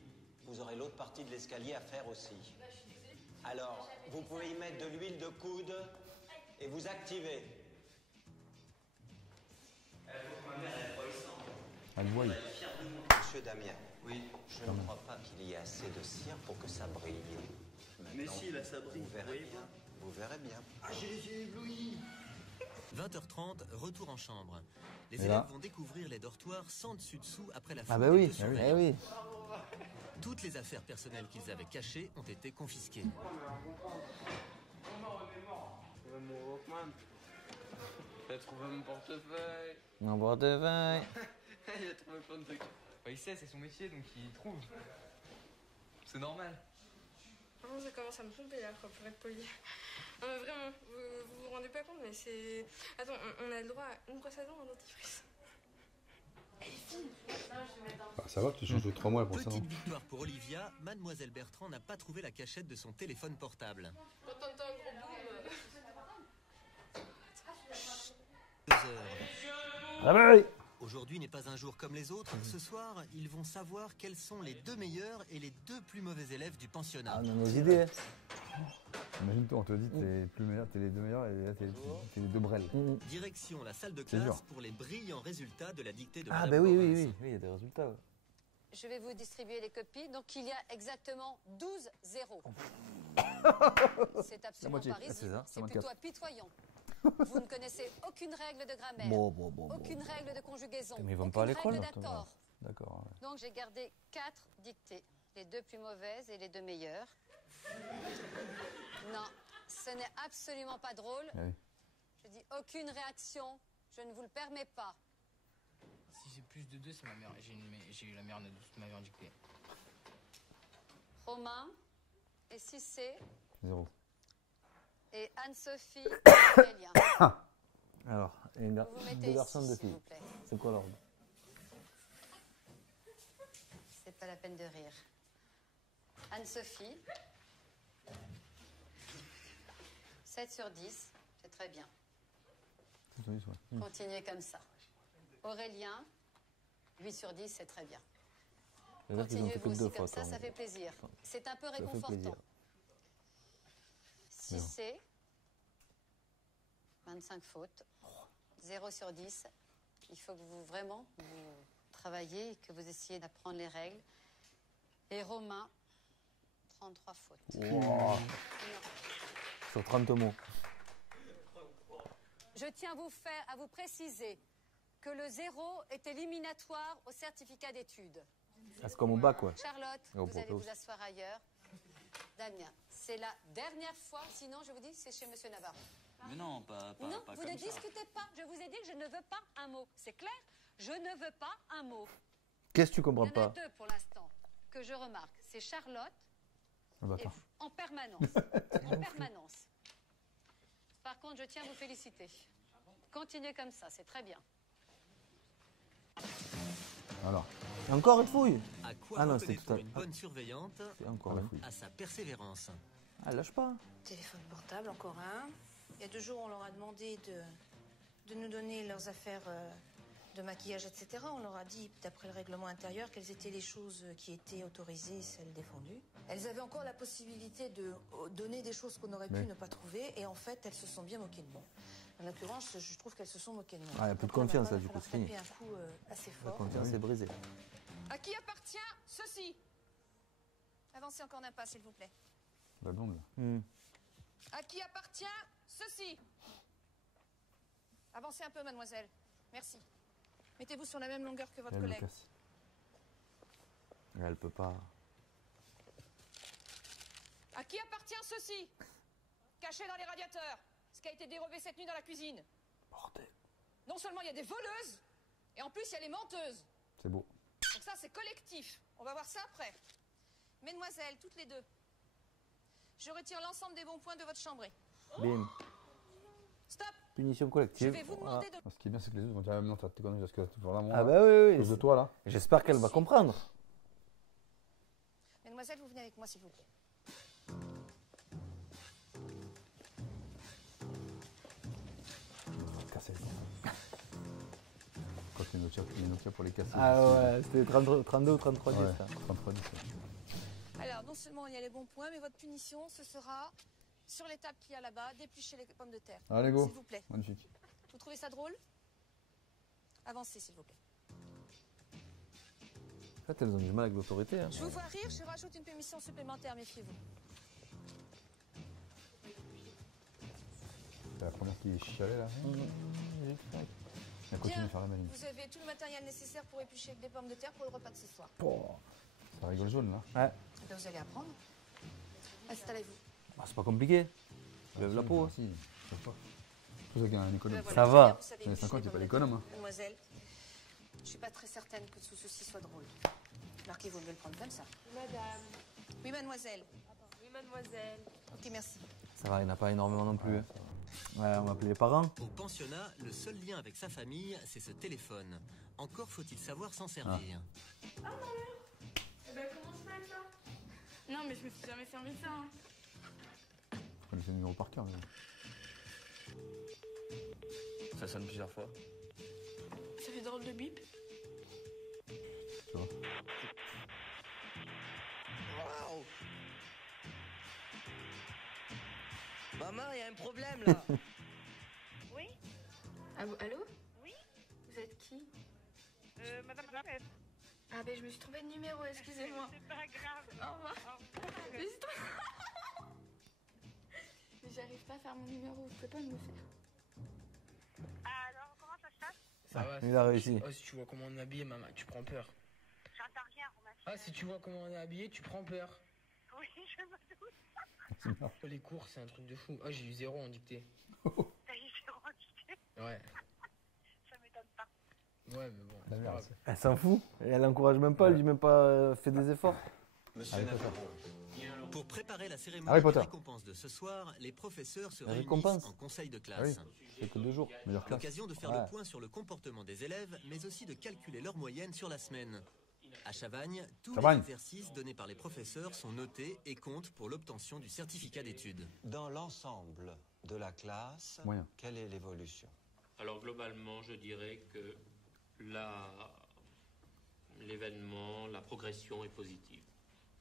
vous aurez l'autre partie de l'escalier à faire aussi. Alors, vous pouvez y mettre de l'huile de coude et vous activez. Elle voit. Monsieur Damien, oui. Je ne crois pas qu'il y ait assez de cire pour que ça brille. Mais si, là ça brille. Vous verrez bien. Vous verrez bien. Ah, j'ai les yeux éblouis. 20h30, retour en chambre. Les Et élèves là vont découvrir les dortoirs sans dessus-dessous après la fin Ah bah des oui, deux surveillants. eh oui. Toutes les affaires personnelles qu'ils avaient cachées ont été confisquées. Mon Walkman. J'ai trouvé mon portefeuille. Mon portefeuille. Il a trouvé plein de trucs. Bah, il sait, c'est son métier, donc il trouve. C'est normal. Vraiment, ça commence à me tromper là, quoi, pour être poli. Non, mais vraiment, vous vous rendez pas compte, mais c'est. Attends, on a le droit à une brosse à dents, un dentifrice. Elle est fine. Bah, ça va, tu changes de 3 mois pour ça. Petite victoire pour Olivia, Mademoiselle Bertrand n'a pas trouvé la cachette de son téléphone portable. Quand t'entends un gros boom. 2 heures. Ah bah oui. Aujourd'hui n'est pas un jour comme les autres. Ce soir, ils vont savoir quels sont les 2 meilleurs et les 2 plus mauvais élèves du pensionnat. Ah, on a nos idées. Imagine-toi, on te dit t'es le plus meilleur, t'es les 2 meilleurs et là t'es les 2 brels. Direction la salle de C'est classe dur. pour les brillants résultats de la dictée de Ah Madame bah oui, Correns. oui, il y a des résultats. Ouais. Je vais vous distribuer les copies. Donc, il y a exactement 12 zéros. C'est La absolument moitié. pas Ah, c'est risible. ça, C'est 24. plutôt apitoyant. Vous ne connaissez aucune règle de grammaire, aucune règle de conjugaison, Mais ils vont pas à aucune l'école, règle là, d'accord. D'accord. Ouais. Donc, j'ai gardé 4 dictées. Les 2 plus mauvaises et les 2 meilleures. Non, ce n'est absolument pas drôle. Ah oui. Je dis aucune réaction. Je ne vous le permets pas. Si j'ai plus de 2, c'est ma meilleure. J'ai eu la meilleure note de toute ma vie en dictée. Romain, et si c'est 0. et Anne-Sophie et Aurélien. Alors, Vous mettez deux ici, garçons, 2 s'il filles. vous plaît. C'est quoi l'ordre? C'est pas la peine de rire. Anne-Sophie, 7 sur 10, c'est très bien. Continuez comme ça. Aurélien, 8 sur 10, c'est très bien. C'est-à-dire qu'ils ont Continuez fait vous que 2 aussi comme fois. ça, ça fait plaisir. C'est un peu Ça fait plaisir. réconfortant. Si c'est 25 fautes, 0 sur 10, il faut que vous vraiment vous travaillez, que vous essayez d'apprendre les règles. Et Romain, 33 fautes. Wow. Sur 30 mots. Je tiens à vous préciser que le 0 est éliminatoire au certificat d'études. Ah, c'est comme au bac, quoi. Charlotte, Oh, vous allez pour vous asseoir ailleurs. Damien, c'est la dernière fois, sinon je vous dis c'est chez Monsieur Navarro. Mais non, pas Non, pas vous comme ne ça. discutez pas. Je vous ai dit que je ne veux pas un mot. C'est clair? Je ne veux pas un mot. Qu'est-ce que tu Il comprends y en a pas? 2 pour l'instant que je remarque. C'est Charlotte Ah bah, et attends. vous, en permanence. En permanence. Par contre, je tiens à vous féliciter. Continuez comme ça, c'est très bien. Alors. Et encore une fouille? À quoi Ah non, c'était reconnaît-on tout à une bonne surveillante? C'est encore une fouille. À sa persévérance. Ah, lâche pas. Téléphone portable, encore un. Il y a 2 jours, on leur a demandé de nous donner leurs affaires de maquillage, etc. On leur a dit, d'après le règlement intérieur, quelles étaient les choses qui étaient autorisées et celles défendues. Elles avaient encore la possibilité de donner des choses qu'on aurait pu ne pas trouver, et en fait, elles se sont bien moquées de moi. En l'occurrence, je trouve qu'elles se sont moquées de moi. Ah, il n'y a plus de confiance là, du coup, c'est fini. Un coup assez La fort. confiance est brisée. À qui appartient ceci? Avancez encore d'un pas, s'il vous plaît. La blonde. À qui appartient ceci? Avancez un peu, mademoiselle. Merci. Mettez-vous sur la même longueur que votre collègue. Elle peut pas. À qui appartient ceci? Caché dans les radiateurs. Ce qui a été dérobé cette nuit dans la cuisine. Bordel. Non seulement il y a des voleuses, et en plus il y a les menteuses. C'est beau. Donc ça, c'est collectif. On va voir ça après. Mesdemoiselles, toutes les deux, je retire l'ensemble des bons points de votre chambrée. Bim. Stop. Punition collective. Je vais vous demander de... Ce qui est bien, c'est que les autres vont dire ah, non, t'es connu parce que vraiment. Ah bah oui, à cause de toi là. J'espère qu'elle va comprendre. Mesdemoiselles, vous venez avec moi, s'il vous plaît. Casser. Quand il y a Nokia pour les casser. Ah ouais, c'était 32 ou 33 10. Ouais, Ça. 33 10. Alors, non seulement il y a les bons points, mais votre punition, ce sera sur les tables qu'il y a là-bas, d'éplucher les pommes de terre. Allez, go. S'il vous plaît. Magnifique. Vous trouvez ça drôle? Avancez, s'il vous plaît. En fait, elles ont du mal avec l'autorité. Hein. Je vous vois rire, je rajoute une punition supplémentaire, méfiez-vous. C'est la première qui chialait là. Elle continue à faire la maline. Vous avez tout le matériel nécessaire pour éplucher des pommes de terre pour le repas de ce soir. Ça rigole jaune là. Ouais. Eh bien, vous allez apprendre. Installez-vous. Ah, c'est pas compliqué. Lève la peau. Si, je sais pas. Tout ça qu'il y a un économe. Voilà, ça va. Dans les 50, il n'y a pas d'économe. Hein. Mademoiselle, je ne suis pas très certaine que tout ceci soit drôle. Marquez, vous devez le prendre comme ça. Madame. Oui, mademoiselle. Oui, mademoiselle. Ok, merci. Ça va, il n'y en a pas énormément non plus. Ouais, on va appeler les parents. Au pensionnat, le seul lien avec sa famille, c'est ce téléphone. Encore faut-il savoir s'en servir. Ah, non, eh ben, comment se mettre là? Non, mais je me suis jamais fermé ça. Hein. Je connaissais le numéro par cœur. Mais... Ça sonne plusieurs fois. Ça fait drôle de bip. Tu vois. Waouh! Maman, il y a un problème là! Oui? Allô? Oui? Vous êtes qui? Madame Rapet. Ah ben je me suis trompée de numéro, excusez-moi. C'est pas grave. Au revoir. Mais c'est trop... Mais j'arrive pas à faire mon numéro, vous pouvez pas me le faire. Alors, comment ça se passe? Ça va. Il a réussi. Oh, si tu vois comment on est habillé, maman, tu prends peur. J'entends rien, Romain. Ah, si tu vois comment on est habillé, tu prends peur. Oui, je me doute. Oh, les cours, c'est un truc de fou. Ah, j'ai eu 0 en dictée. T'as eu 0 en dictée? Ouais. Ça m'étonne pas. Ouais, mais bon. C'est pas grave. Elle s'en fout. Et elle encourage même pas, elle dit même pas fait des efforts. Monsieur Navarro. Pour préparer la Harry cérémonie de Potter. récompense de ce soir, les professeurs se La réunissent récompense en conseil de Ah classe. oui, c'est que 2 jours. Meilleure classe. L'occasion de faire Ouais. le point sur le comportement des élèves, mais aussi de calculer leur moyenne sur la semaine. À Chavagne, tous Chavagne. les exercices donnés par les professeurs sont notés et comptent pour l'obtention du certificat d'études. Dans l'ensemble de la classe, Moyen. quelle est l'évolution? Alors globalement, je dirais que l'événement, la progression est positive.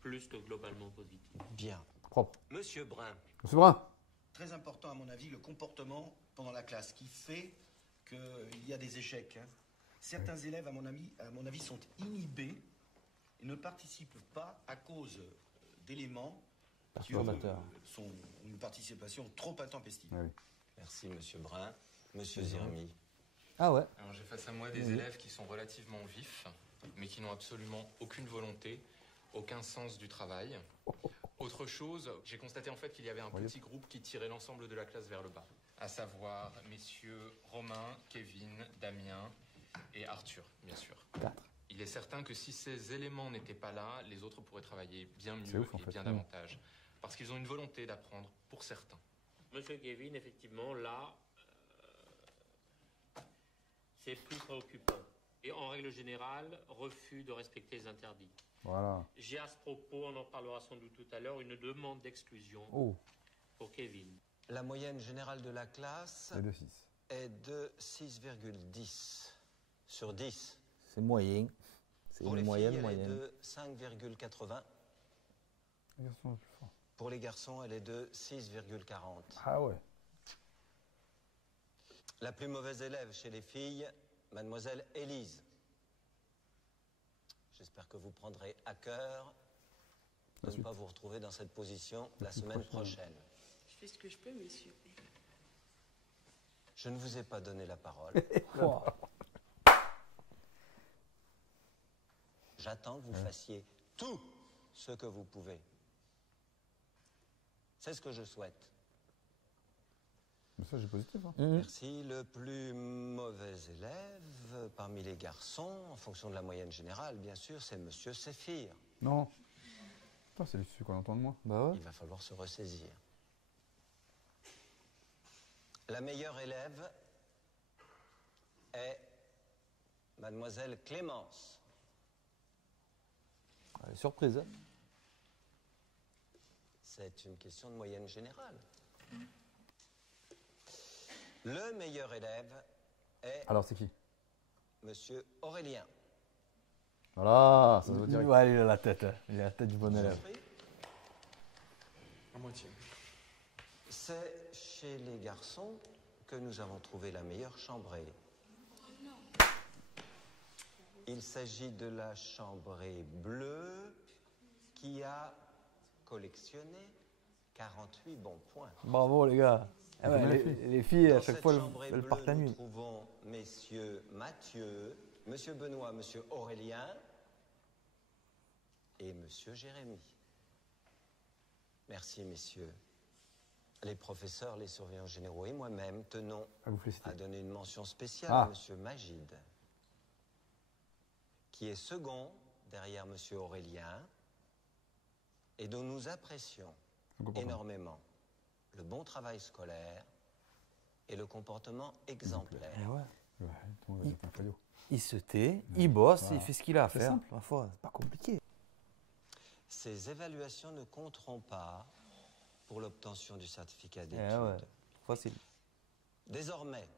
Plus que globalement positive. Bien. Propre. Monsieur Brun. Monsieur Brun. Très important, à mon avis, le comportement pendant la classe qui fait qu'il y a des échecs. Hein. Certains élèves, à mon avis, sont inhibés et ne participent pas à cause d'éléments qui Perturbateurs. sont une participation trop intempestive. Ah oui. Merci, Monsieur Brun. Monsieur Zermi. Ah ouais. Alors j'ai face à moi des élèves qui sont relativement vifs, mais qui n'ont absolument aucune volonté, aucun sens du travail. Autre chose, j'ai constaté en fait qu'il y avait un petit groupe qui tirait l'ensemble de la classe vers le bas, à savoir messieurs Romain, Kevin, Damien et Arthur, bien sûr. 4. Il est certain que si ces éléments n'étaient pas là, les autres pourraient travailler bien C'est mieux ouf, en et fait. bien davantage, parce qu'ils ont une volonté d'apprendre pour certains. Monsieur Kevin, effectivement, là, c'est plus préoccupant. Et en règle générale, refus de respecter les interdits. Voilà. J'ai à ce propos, on en parlera sans doute tout à l'heure, une demande d'exclusion Oh. pour Kevin. La moyenne générale de la classe est de 6. Est de 6,10 sur 10. C'est moyen. C'est Pour une les moyenne, filles, elle moyenne. est de 5,80. Les garçons sont plus forts. Pour les garçons, elle est de 6,40. Ah ouais. La plus mauvaise élève chez les filles, mademoiselle Élise. J'espère que vous prendrez à cœur de ne pas vous retrouver dans cette position la semaine prochaine. Je fais ce que je peux, messieurs. Je ne vous ai pas donné la parole. J'attends que vous fassiez tout ce que vous pouvez. C'est ce que je souhaite. Message positif. Hein. Merci. Le plus mauvais élève parmi les garçons, en fonction de la moyenne générale, bien sûr, c'est Monsieur Séphir. Non. Putain, c'est celui qu'on entend de moi. Bah ouais. Il va falloir se ressaisir. La meilleure élève est mademoiselle Clémence. Surprise. Hein. C'est une question de moyenne générale. Le meilleur élève est... Alors, c'est qui? Monsieur Aurélien. Voilà, ça se voit direct. Ouais, il a la tête. Hein. Il a la tête du bon élève. À moitié. C'est chez les garçons que nous avons trouvé la meilleure chambrée. Il s'agit de la chambrée bleue qui a collectionné 48 bons points. Bravo les gars. Ah ouais, les filles, à chaque fois, elles partent la nuit. Nous trouvons messieurs Mathieu, monsieur Benoît, monsieur Aurélien et monsieur Jérémy. Merci messieurs. Les professeurs, les surveillants généraux et moi-même tenons à donner une mention spéciale à monsieur Magid, qui est second derrière monsieur Aurélien et dont nous apprécions énormément le bon travail scolaire et le comportement exemplaire. Il se tait, il bosse, il fait ce qu'il a à faire. Parfois, c'est pas compliqué. Ces évaluations ne compteront pas pour l'obtention du certificat d'études. Ouais, facile. Désormais,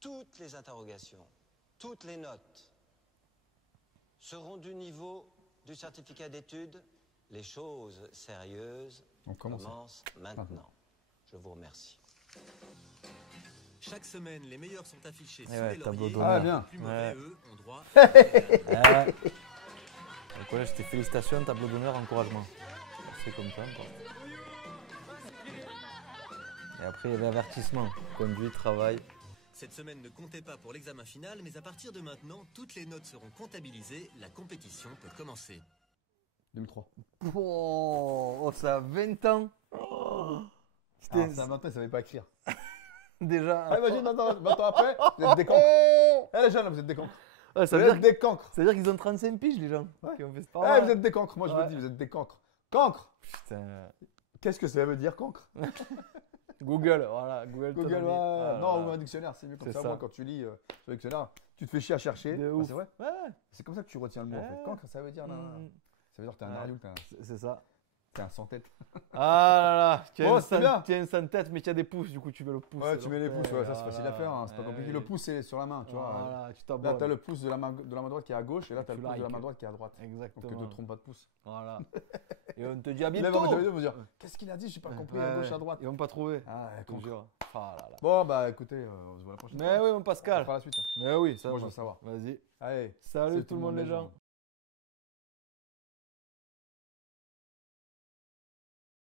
toutes les interrogations, toutes les notes seront du niveau du certificat d'études. Les choses sérieuses commencent maintenant. Je vous remercie. Chaque semaine, les meilleurs sont affichés sous Ouais, les tableau lauriers. d'honneur. Les plus mauvais, eux, ont droit Au collège, c'était félicitations, tableau d'honneur, encouragement. C'est comme ça. Quoi. Et après, il y avait avertissement. Conduite, travail. Cette semaine ne comptait pas pour l'examen final, mais à partir de maintenant, toutes les notes seront comptabilisées. La compétition peut commencer. 2003. Oh, ça a 20 ans. Oh. Ça a 20 ans, ils ne savaient pas écrire. Déjà. Ah, imagine, 20 ans après, vous êtes des cancres. Eh, les jeunes, vous êtes des cancres. Ouais, vous êtes des cancres. Ça veut dire qu'ils ont 35 piges, les gens. Ouais. Qui ont fait ce Eh, vous êtes des cancres. Moi, je vous le dis, vous êtes des cancres. Cancres. Putain. Qu'est-ce que ça veut dire, cancre? Google, voilà. Google, ouais. Non, ou un dictionnaire, c'est mieux comme ça. Moi, quand tu lis le dictionnaire, tu te fais chier à chercher. C'est vrai. Ouais. C'est comme ça que tu retiens le mot. En fait. Cancre, ça veut dire. Ça veut dire que t'es un ariou. C'est ça. T'es un sans tête. Ah là là, tu as une sans tête, mais tu as des pouces, du coup tu mets le pouce. Ouais, tu mets les pouces, ça c'est facile à faire, hein. C'est pas compliqué. Le pouce c'est sur la main, tu vois. Voilà, là, tu as le pouce de la main droite qui est à gauche et là tu as le pouce de la main droite qui est à droite. Exactement. Donc tu ne te trompes pas de pouce. Voilà. Et on te dit à bientôt. Ils vont dire, qu'est-ce qu'il a dit? J'ai pas compris, à gauche, à droite. Ils vont pas trouver. Ah, toujours. Bon, bah écoutez, on se voit la prochaine fois. Mais oui, mon Pascal. On fera la suite. Mais oui, ça. Moi je veux savoir. Vas-y. Allez. Salut tout le monde, les gens.